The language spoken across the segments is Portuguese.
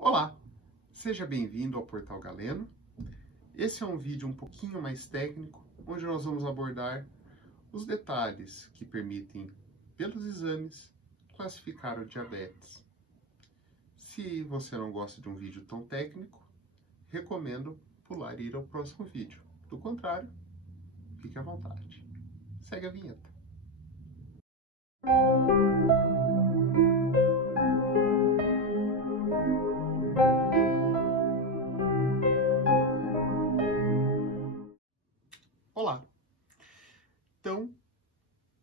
Olá, seja bem-vindo ao Portal Galeno. Esse é um vídeo um pouquinho mais técnico, onde nós vamos abordar os detalhes que permitem, pelos exames, classificar o diabetes. Se você não gosta de um vídeo tão técnico, recomendo pular e ir ao próximo vídeo. Do contrário, fique à vontade. Segue a vinheta. Olá! Então,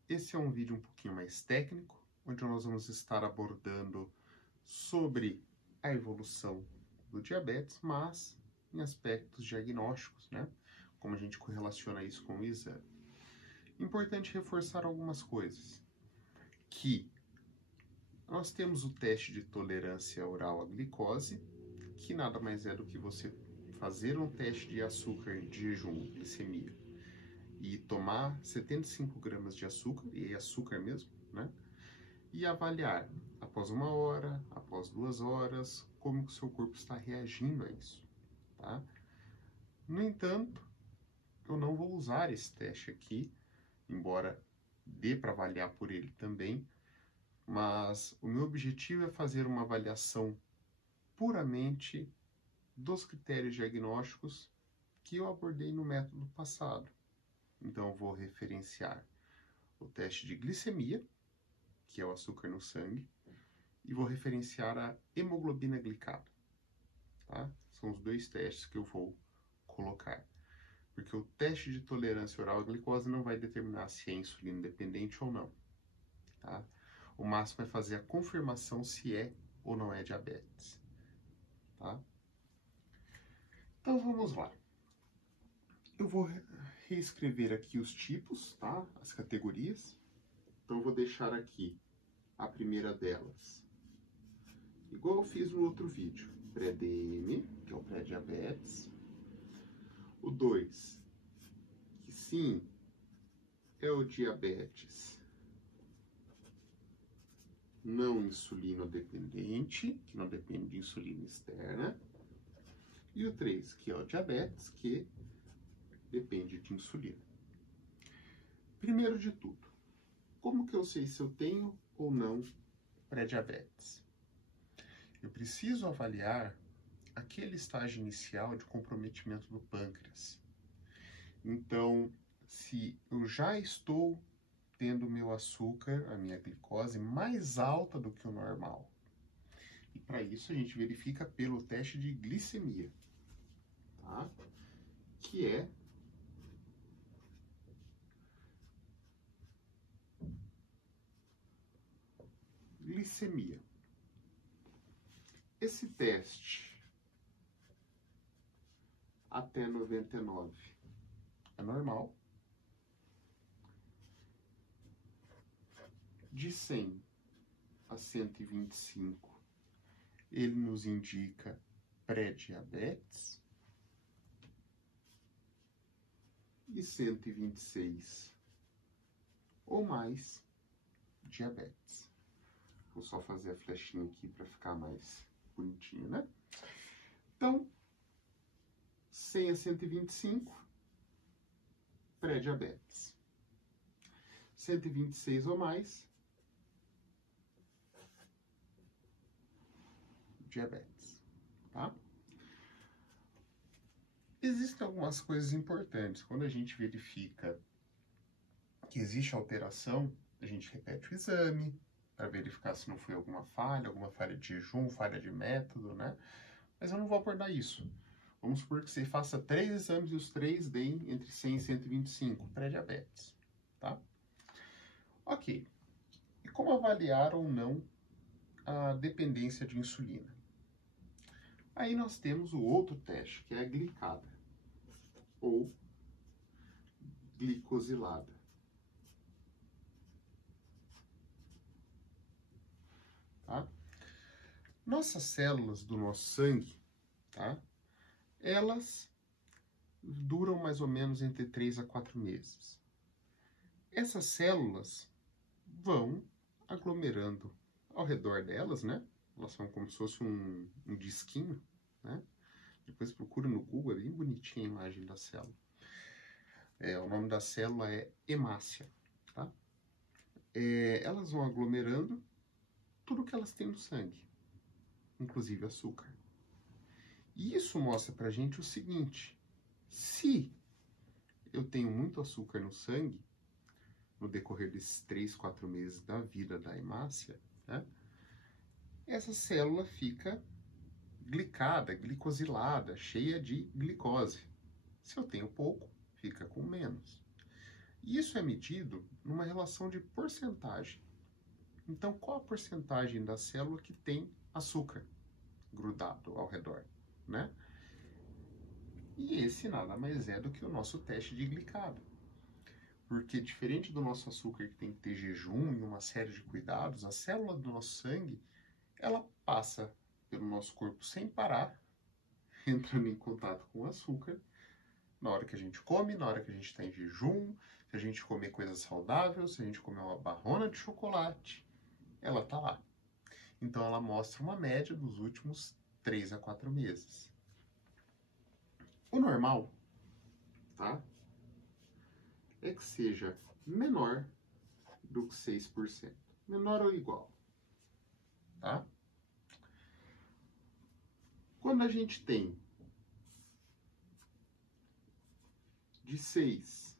esse é um vídeo um pouquinho mais técnico, onde nós vamos estar abordando sobre a evolução do diabetes, mas em aspectos diagnósticos, né? Como a gente correlaciona isso com o exame. Importante reforçar algumas coisas, que nós temos o teste de tolerância oral à glicose, que nada mais é do que você fazer um teste de açúcar de jejum, glicemia, e tomar 75 gramas de açúcar, e é açúcar mesmo, né? E avaliar após 1 hora, após 2 horas, como o seu corpo está reagindo a isso, tá? No entanto, eu não vou usar esse teste aqui, embora dê para avaliar por ele também, mas o meu objetivo é fazer uma avaliação puramente dos critérios diagnósticos que eu abordei no método passado. Então, eu vou referenciar o teste de glicemia, que é o açúcar no sangue, e vou referenciar a hemoglobina glicada, tá? São os dois testes que eu vou colocar. Porque o teste de tolerância oral à glicose não vai determinar se é insulino dependente ou não, tá? O máximo é fazer a confirmação se é ou não é diabetes, tá? Então, vamos lá. Eu vou reescrever aqui os tipos, tá? As categorias. Então, eu vou deixar aqui a primeira delas, igual eu fiz no outro vídeo, pré-DM, que é o pré-diabetes. O 2, que sim, é o diabetes não insulino dependente, que não depende de insulina externa. E o 3, que é o diabetes que depende de insulina. Primeiro de tudo, como que eu sei se eu tenho ou não pré-diabetes? Eu preciso avaliar aquele estágio inicial de comprometimento do pâncreas. Então, se eu já estou tendo meu açúcar, a minha glicose, mais alta do que o normal. E para isso a gente verifica pelo teste de glicemia, tá? Que é glicemia. Esse teste até 99 é normal. De 100 a 125, ele nos indica pré-diabetes. E 126 ou mais, diabetes. Vou só fazer a flechinha aqui para ficar mais bonitinho, né? Então, 100 a 125, pré-diabetes. 126 ou mais, diabetes, tá? Existem algumas coisas importantes. Quando a gente verifica que existe alteração, a gente repete o exame para verificar se não foi alguma falha de jejum, falha de método, né? Mas eu não vou abordar isso. Vamos supor que você faça 3 exames e os 3 deem entre 100 e 125, pré-diabetes, tá? Ok. E como avaliar ou não a dependência de insulina? Aí nós temos o outro teste, que é a glicada, ou glicosilada. Tá? Nossas células do nosso sangue, tá? Elas duram mais ou menos entre 3 a 4 meses. Essas células vão aglomerando ao redor delas, né? elas são como se fosse um disquinho, né? Depois procura no Google, é bem bonitinha a imagem da célula. O nome da célula é hemácia, tá? Elas vão aglomerando tudo que elas têm no sangue, inclusive açúcar. E isso mostra pra gente o seguinte: se eu tenho muito açúcar no sangue, no decorrer desses 3, 4 meses da vida da hemácia, né, essa célula fica glicada, glicosilada, cheia de glicose. Se eu tenho pouco, fica com menos. E isso é medido numa relação de porcentagem. Então, qual a porcentagem da célula que tem açúcar grudado ao redor, né? E esse nada mais é do que o nosso teste de glicado. Porque, diferente do nosso açúcar, que tem que ter jejum e uma série de cuidados, a célula do nosso sangue, ela passa pelo nosso corpo sem parar, entrando em contato com o açúcar, na hora que a gente come, na hora que a gente está em jejum, se a gente comer coisas saudáveis, se a gente comer uma barrona de chocolate, ela está lá. Então, ela mostra uma média dos últimos 3 a 4 meses. O normal, tá? É que seja menor do que 6%. Menor ou igual, tá? Quando a gente tem de 6,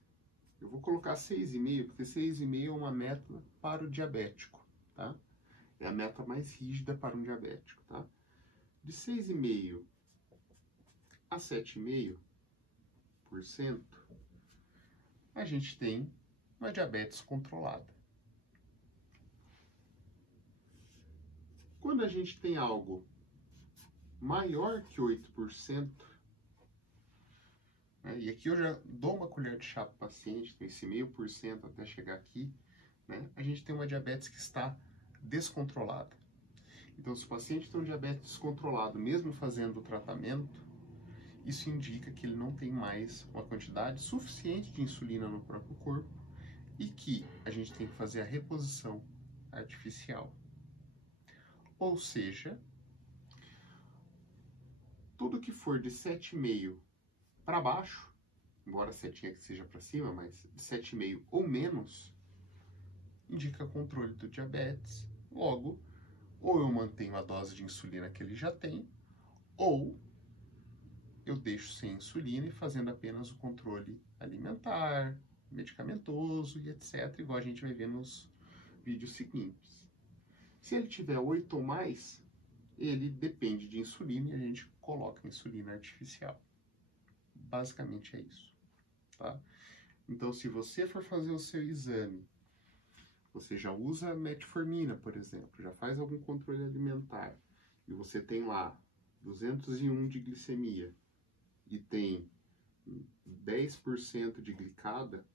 eu vou colocar 6,5, porque 6,5 é uma meta para o diabético, tá? É a meta mais rígida para um diabético, tá? De 6,5 a 7,5%, a gente tem uma diabetes controlada. Quando a gente tem algo maior que 8%, né, e aqui eu já dou uma colher de chá para o paciente, tem esse 0,5% até chegar aqui, né, a gente tem uma diabetes que está descontrolada. Então, se o paciente tem um diabetes descontrolado, mesmo fazendo o tratamento, isso indica que ele não tem mais uma quantidade suficiente de insulina no próprio corpo e que a gente tem que fazer a reposição artificial. Ou seja, tudo que for de 7,5 para baixo, embora a setinha que seja para cima, mas de 7,5 ou menos, indica controle do diabetes. Logo, ou eu mantenho a dose de insulina que ele já tem, ou eu deixo sem insulina e fazendo apenas o controle alimentar, medicamentoso e etc., igual a gente vai ver nos vídeos seguintes. Se ele tiver 8 ou mais, ele depende de insulina e a gente coloca insulina artificial. Basicamente é isso, tá? Então, se você for fazer o seu exame, você já usa metformina, por exemplo, já faz algum controle alimentar, e você tem lá 201 de glicemia, e tem 10% de glicada,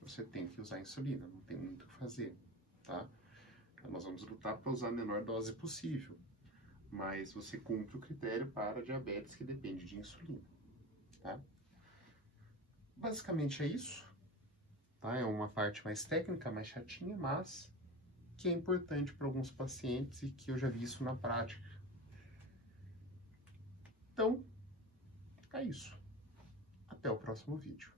você tem que usar insulina, não tem muito o que fazer, tá? Então, nós vamos lutar para usar a menor dose possível, mas você cumpre o critério para diabetes que depende de insulina, tá? Basicamente é isso, tá? É uma parte mais técnica, mais chatinha, mas que é importante para alguns pacientes e que eu já vi isso na prática. Então, é isso. Até o próximo vídeo.